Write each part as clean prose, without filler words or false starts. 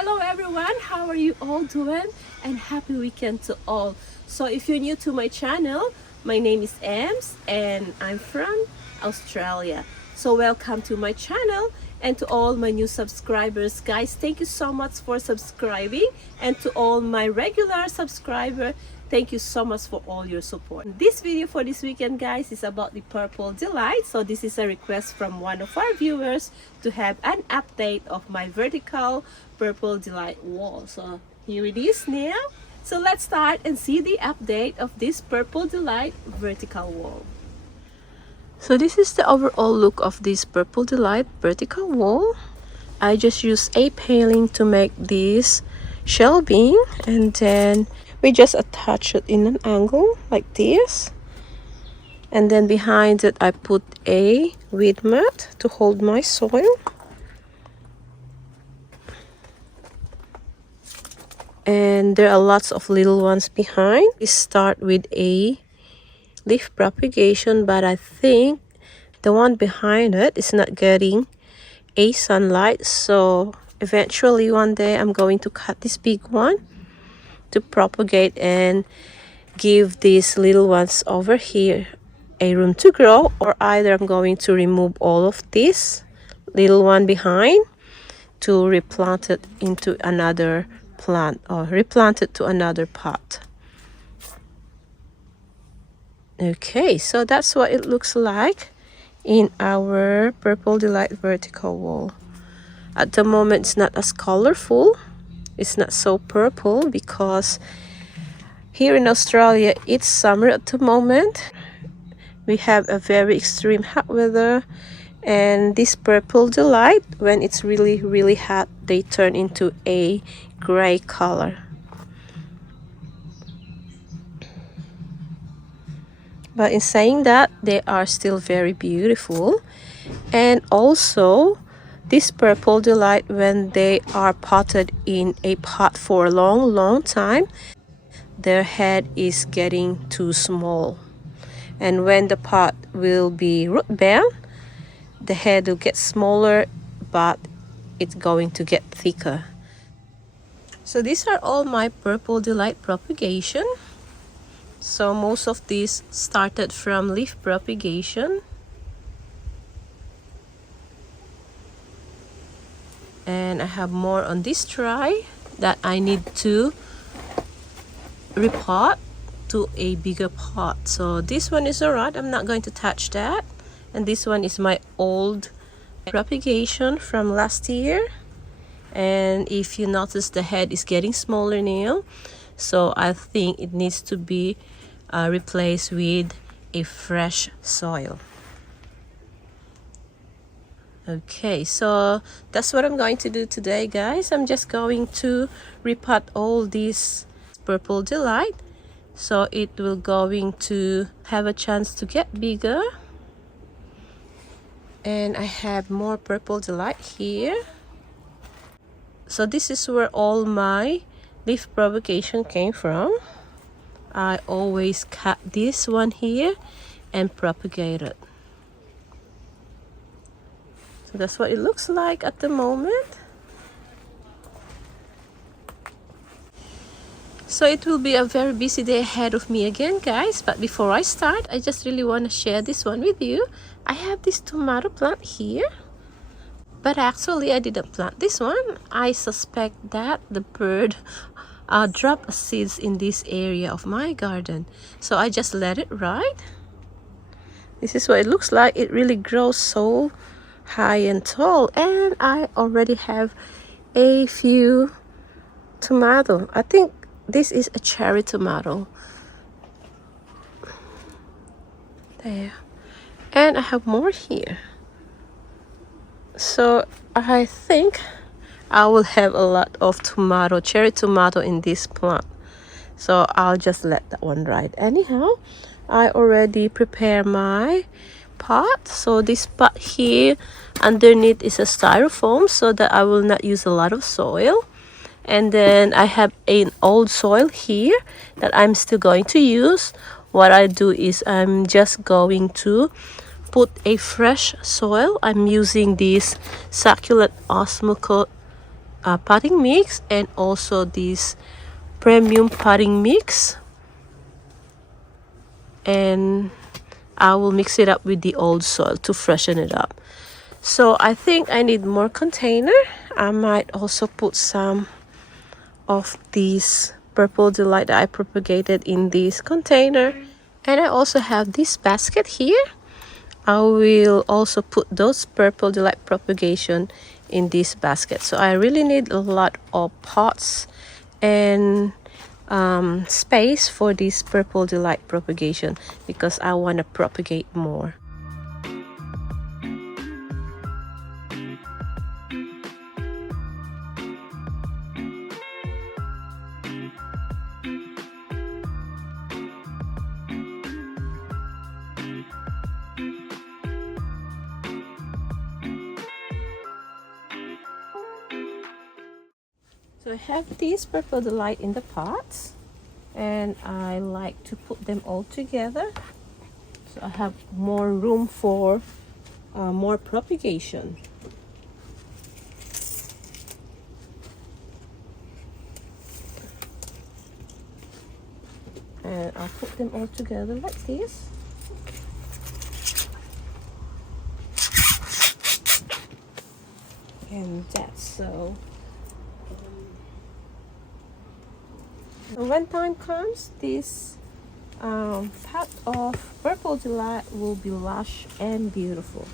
Hello everyone, how are you all doing? And happy weekend to all. So if you're new to my channel, my name is Ems and I'm from Australia. So welcome to my channel, and to all my new subscribers, guys, thank you so much for subscribing, and to all my regular subscribers, thank you so much for all your support. This video for this weekend, guys, is about the Purple Delight. So this is a request from one of our viewers to have an update of my vertical Purple Delight wall. So here it is now. So let's start and see the update of this Purple Delight vertical wall. So this is the overall look of this Purple Delight vertical wall. I just use a paling to make this shelving, and then we just attach it in an angle like this, and then behind it I put a weed mat to hold my soil. And there are lots of little ones behind. We start with a leaf propagation, but I think the one behind it is not getting a sunlight, so eventually one day I'm going to cut this big one to propagate and give these little ones over here a room to grow, or either I'm going to remove all of this little one behind to replant it into another plant, or replant it to another pot. Okay, so that's what it looks like in our Purple Delight vertical wall. At the moment it's not as colorful, it's not so purple, because here in Australia it's summer at the moment. We have a very extreme hot weather, and this Purple Delight, when it's really hot, they turn into a gray color. But in saying that, they are still very beautiful. And also this Purple Delight, when they are potted in a pot for a long time, their head is getting too small, and when the pot will be root bound, the head will get smaller, but it's going to get thicker. So these are all my Purple Delight propagation. So most of these started from leaf propagation, and I have more on this tray that I need to repot to a bigger pot. So this one is alright, I'm not going to touch that. And this one is my old propagation from last year, and if you notice, the head is getting smaller now, so I think it needs to be replaced with a fresh soil. Okay, so that's what I'm going to do today, guys. I'm just going to repot all these Purple Delight, so it will going to have a chance to get bigger. And I have more Purple Delight here. So this is where all my leaf propagation came from. I always cut this one here and propagate it. So that's what it looks like at the moment. So it will be a very busy day ahead of me again, guys, but before I start, I just really want to share this one with you. I have this tomato plant here, but actually I didn't plant this one. I suspect that the bird dropped seeds in this area of my garden, so I just let it ride. This is what it looks like. It really grows so high and tall, and I already have a few tomato. I think this is a cherry tomato there, and I have more here. So I think I will have a lot of cherry tomato in this plant, so I'll just let that one ride. Anyhow, I already prepare my pot. So this pot here underneath is a styrofoam, so that I will not use a lot of soil. And then I have an old soil here that I'm still going to use. What I do is I'm just going to put a fresh soil. I'm using this Succulent Osmocote potting mix and also this premium potting mix, and I will mix it up with the old soil to freshen it up. So I think I need more container. I might also put some of these Purple Delight that I propagated in this container. And I also have this basket here. I will also put those Purple Delight propagation in this basket. So I really need a lot of pots and space for this Purple Delight propagation because I want to propagate more. So I have these Purple Delight in the pots, and I like to put them all together so I have more room for more propagation. And I'll put them all together like this. And that's so. When time comes, this pot of Purple Delight will be lush and beautiful.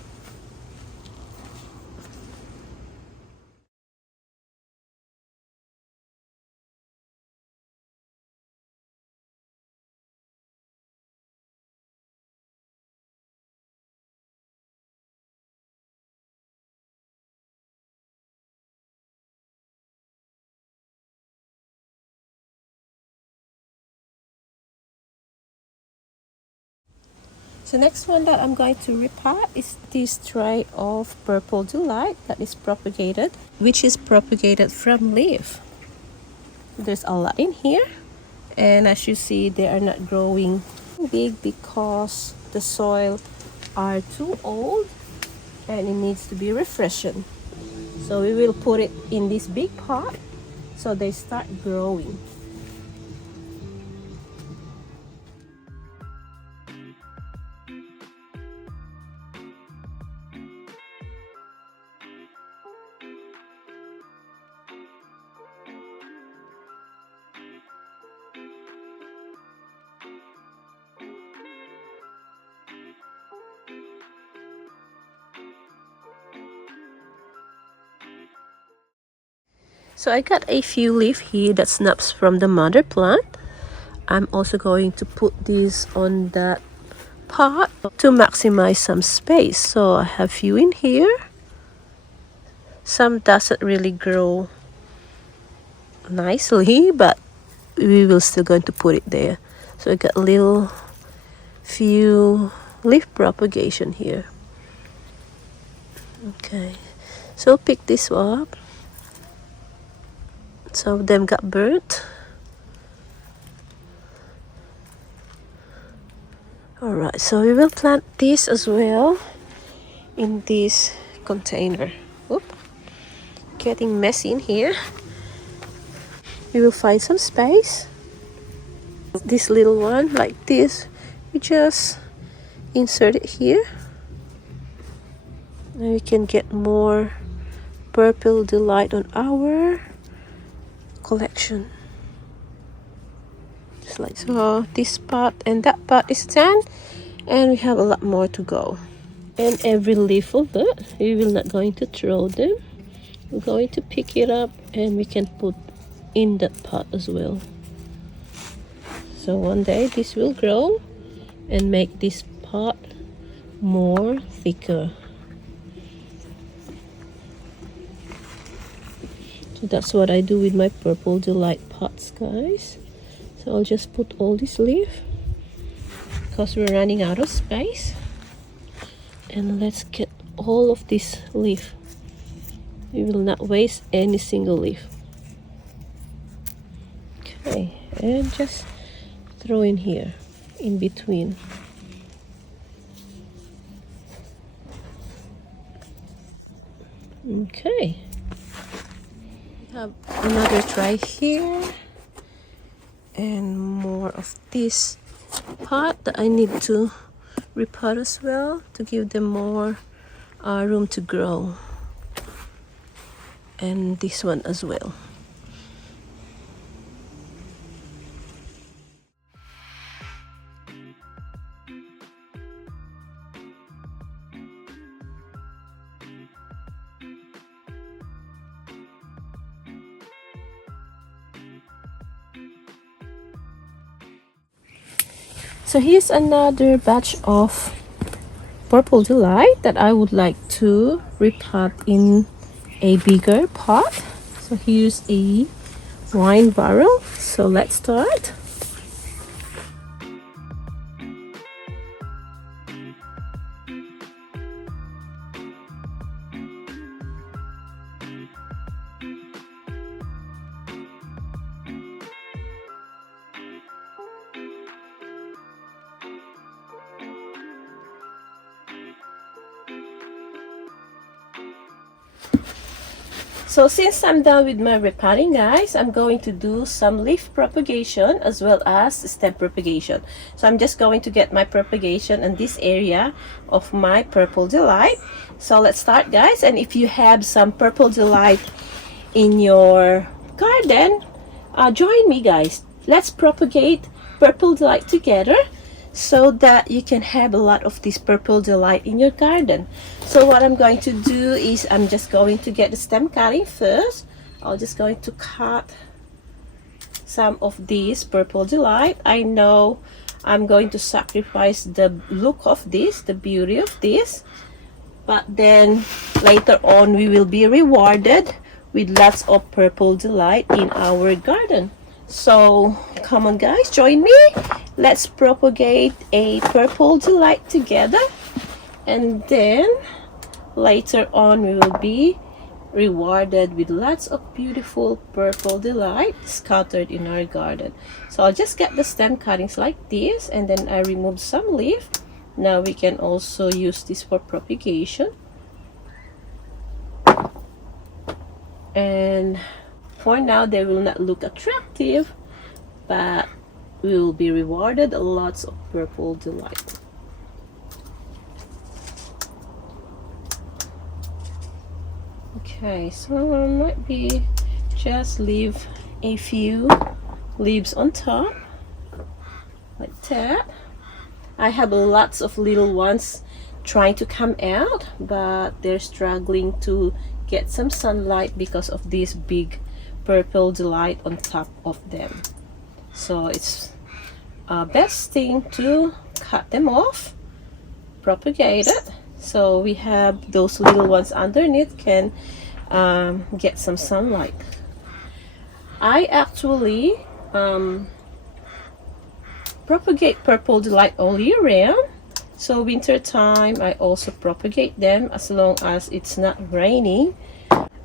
So next one that I'm going to repot is this tray of Purple Delight that is propagated, which is propagated from leaf. There's a lot in here, and as you see, they are not growing big because the soil are too old and it needs to be refreshed. So we will put it in this big pot so they start growing. So I got a few leaves here that snaps from the mother plant. I'm also going to put this on that pot to maximize some space. So I have few in here. Some doesn't really grow nicely, but we will still going to put it there. So I got little few leaf propagation here. Okay, so pick this up. Some of them got burnt. Alright, so we will plant this as well in this container. Oop, getting messy in here. We will find some space. This little one like this, we just insert it here. And we can get more Purple Delight on our collection. Just like so. This part and that part is done, and we have a lot more to go. And every leaf of that, we will not going to throw them. We're going to pick it up and we can put in that pot as well. So one day this will grow and make this pot more thicker. So that's what I do with my Purple Delight pots, guys. So I'll just put all this leaf because we're running out of space. And let's get all of this leaf. We will not waste any single leaf. Okay, and just throw in here, in between. Okay. have another tray here and more of this pot that I need to repot as well to give them more room to grow, and this one as well. So here's another batch of purple delight that I would like to repot in a bigger pot. So here's a wine barrel. So let's start. So since I'm done with my repotting, guys, I'm going to do some leaf propagation as well as stem propagation. So I'm just going to get my propagation in this area of my purple delight. So let's start, guys. And if you have some purple delight in your garden, join me, guys. Let's propagate purple delight together, so that you can have a lot of this purple delight in your garden. So what I'm going to do is I'm just going to get the stem cutting first. I'm just going to cut some of these purple delight. I know I'm going to sacrifice the look of this, the beauty of this, but then later on we will be rewarded with lots of purple delight in our garden. So come on, guys, join me. Let's propagate a purple delight together, and then later on we will be rewarded with lots of beautiful purple delight scattered in our garden. So I'll just get the stem cuttings like this, and then I remove some leaf. Now we can also use this for propagation. And for now they will not look attractive, but we will be rewarded lots of purple delight. Okay, so I might be just leave a few leaves on top like that. I have lots of little ones trying to come out, but they're struggling to get some sunlight because of this big purple delight on top of them. So it's best thing to cut them off, propagate it, so we have those little ones underneath can get some sunlight. I actually propagate purple delight all year round. So winter time I also propagate them as long as it's not raining.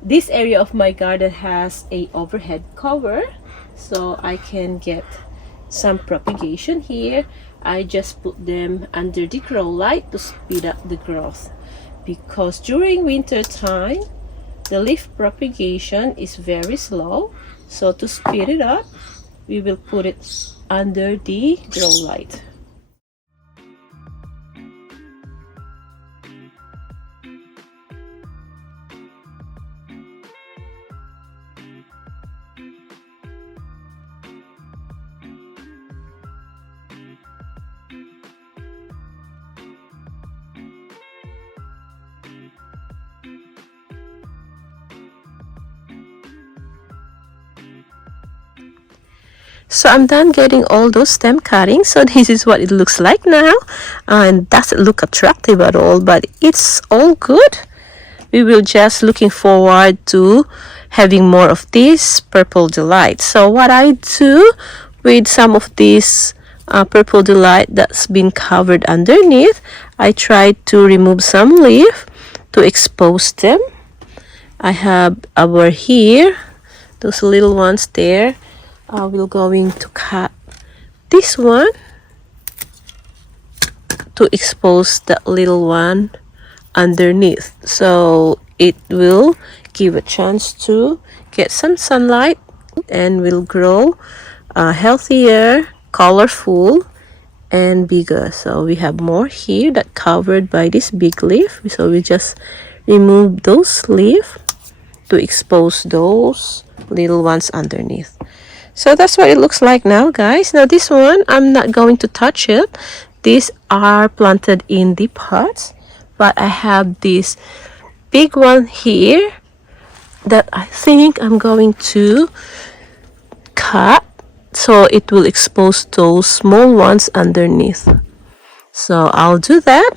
This area of my garden has a overhead cover, so I can get some propagation here. I just put them under the grow light to speed up the growth, because during winter time the leaf propagation is very slow. So to speed it up, we will put it under the grow light. So I'm done getting all those stem cuttings. So this is what it looks like now, and doesn't look attractive at all, but it's all good. We will just looking forward to having more of this purple delight. So what I do with some of this purple delight that's been covered underneath, I try to remove some leaf to expose them. I have over here those little ones there. We're going to cut this one to expose that little one underneath, so it will give a chance to get some sunlight and will grow healthier, colorful, and bigger. So we have more here that covered by this big leaf, so we just remove those leaves to expose those little ones underneath. So that's what it looks like now, guys. Now this one, I'm not going to touch it. These are planted in the pots, but I have this big one here that I think I'm going to cut so it will expose those small ones underneath. So I'll do that,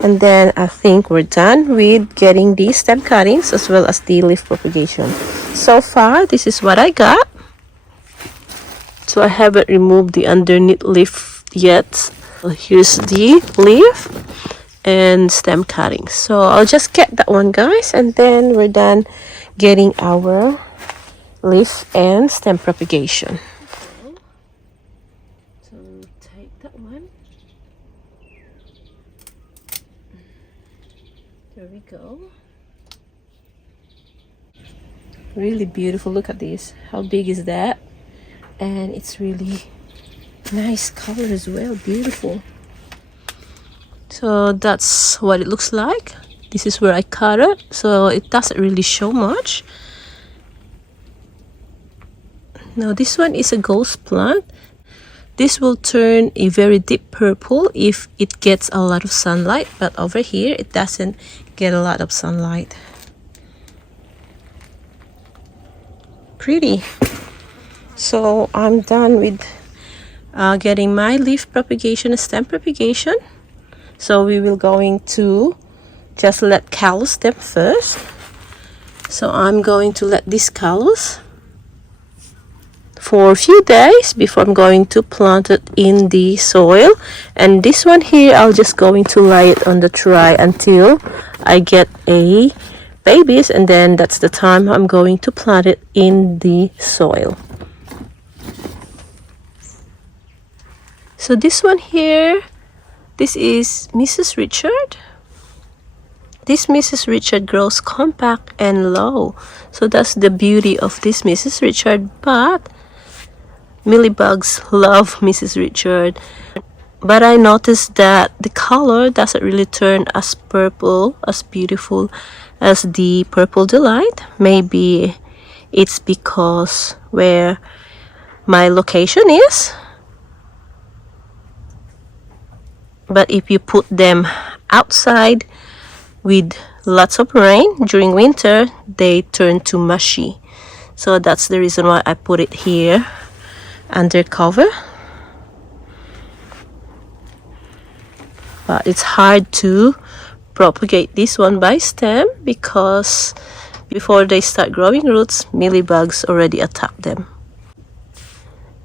and then I think we're done with getting the stem cuttings as well as the leaf propagation. So far, this is what I got. So I haven't removed the underneath leaf yet. So here's the leaf and stem cuttings. So I'll just get that one, guys, and then we're done getting our leaf and stem propagation. So take that one. There we go. Really beautiful. Look at this. How big is that? And it's really nice color as well. Beautiful. So that's what it looks like. This is where I cut it, so it doesn't really show much. Now this one is a ghost plant. This will turn a very deep purple if it gets a lot of sunlight, but over here it doesn't get a lot of sunlight. Pretty. So I'm done with getting my leaf propagation and stem propagation. So we will going to just let callus them first. So I'm going to let this callus for a few days before I'm going to plant it in the soil. And this one here, I'll just going to lay it on the tray until I get a babies, and then that's the time I'm going to plant it in the soil. So this one here, this is Mrs. Richard. This Mrs. Richard grows compact and low. So that's the beauty of this Mrs. Richard. But mealybugs love Mrs. Richard. But I noticed that the color doesn't really turn as purple, as beautiful as the Purple Delight. Maybe it's because where my location is. But if you put them outside with lots of rain during winter, they turn to mushy. So that's the reason why I put it here under cover. But it's hard to propagate this one by stem because before they start growing roots, mealybugs already attack them.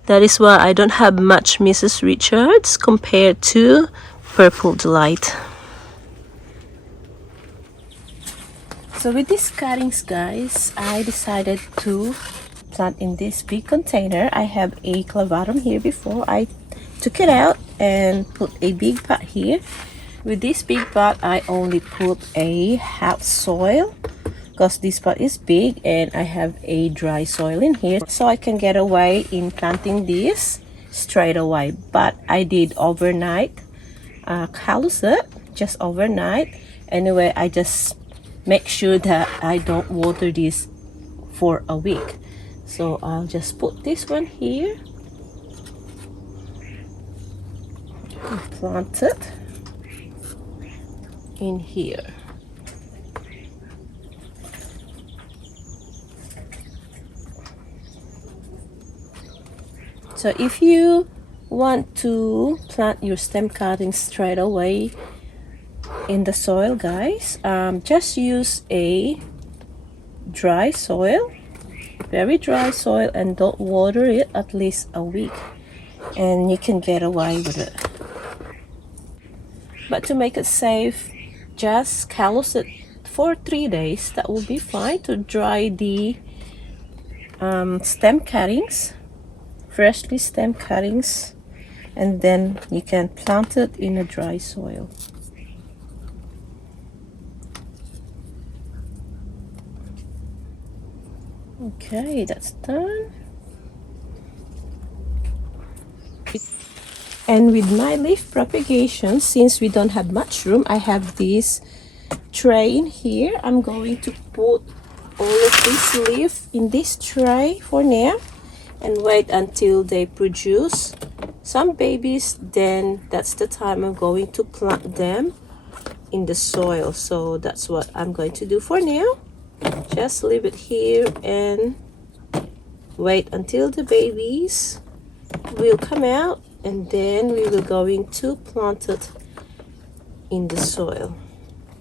That is why I don't have much Mrs. Richards compared to Purple Delight. So with these cuttings, guys, I decided to plant in this big container. I have a clavatum here before. I took it out and put a big pot here. With this big pot, I only put a half soil because this pot is big and I have a dry soil in here, so I can get away in planting this straight away. But I did overnight callus it, just overnight. Anyway, I just make sure that I don't water this for a week. So I'll just put this one here and plant it in here. So if you want to plant your stem cuttings straight away in the soil, guys, just use a dry soil, very dry soil, and don't water it at least a week, and you can get away with it. But to make it safe, just callus it for 3 days. That will be fine to dry the stem cuttings, freshly stem cuttings, and then you can plant it in a dry soil. Okay, that's done. And with my leaf propagation, since we don't have much room, I have this tray in here. I'm going to put all of this leaf in this tray for now and wait until they produce some babies. Then that's the time I'm going to plant them in the soil. So that's what I'm going to do for now. Just leave it here and wait until the babies will come out, and then we will going to plant it in the soil.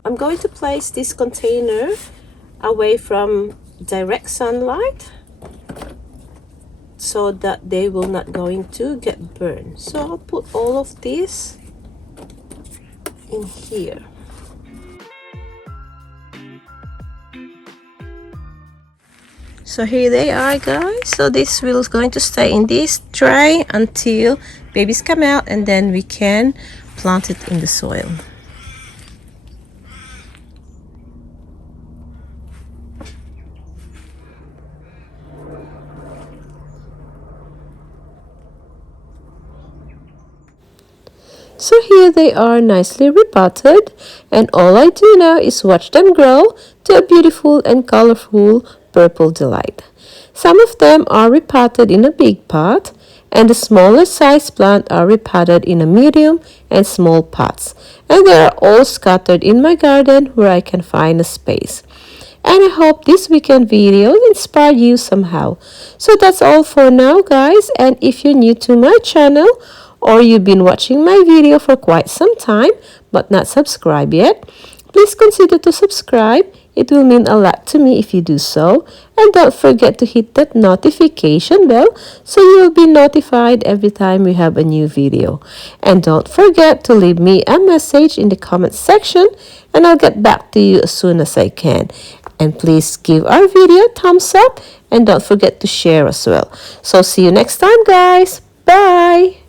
I'm going to place this container away from direct sunlight so that they will not going to get burned. So I'll put all of this in here. So here they are, guys. So this will going to stay in this tray until babies come out, and then we can plant it in the soil. So here they are, nicely repotted, and all I do now is watch them grow to a beautiful and colorful purple delight. Some of them are repotted in a big pot, and the smaller size plant are repotted in a medium and small pots, and they are all scattered in my garden where I can find a space. And I hope this weekend video inspired you somehow. So that's all for now, guys, and if you're new to my channel, or you've been watching my video for quite some time but not subscribed yet, please consider to subscribe. It will mean a lot to me if you do so. And don't forget to hit that notification bell so you will be notified every time we have a new video. And don't forget to leave me a message in the comment section, and I'll get back to you as soon as I can. And please give our video a thumbs up, and don't forget to share as well. So see you next time, guys. Bye!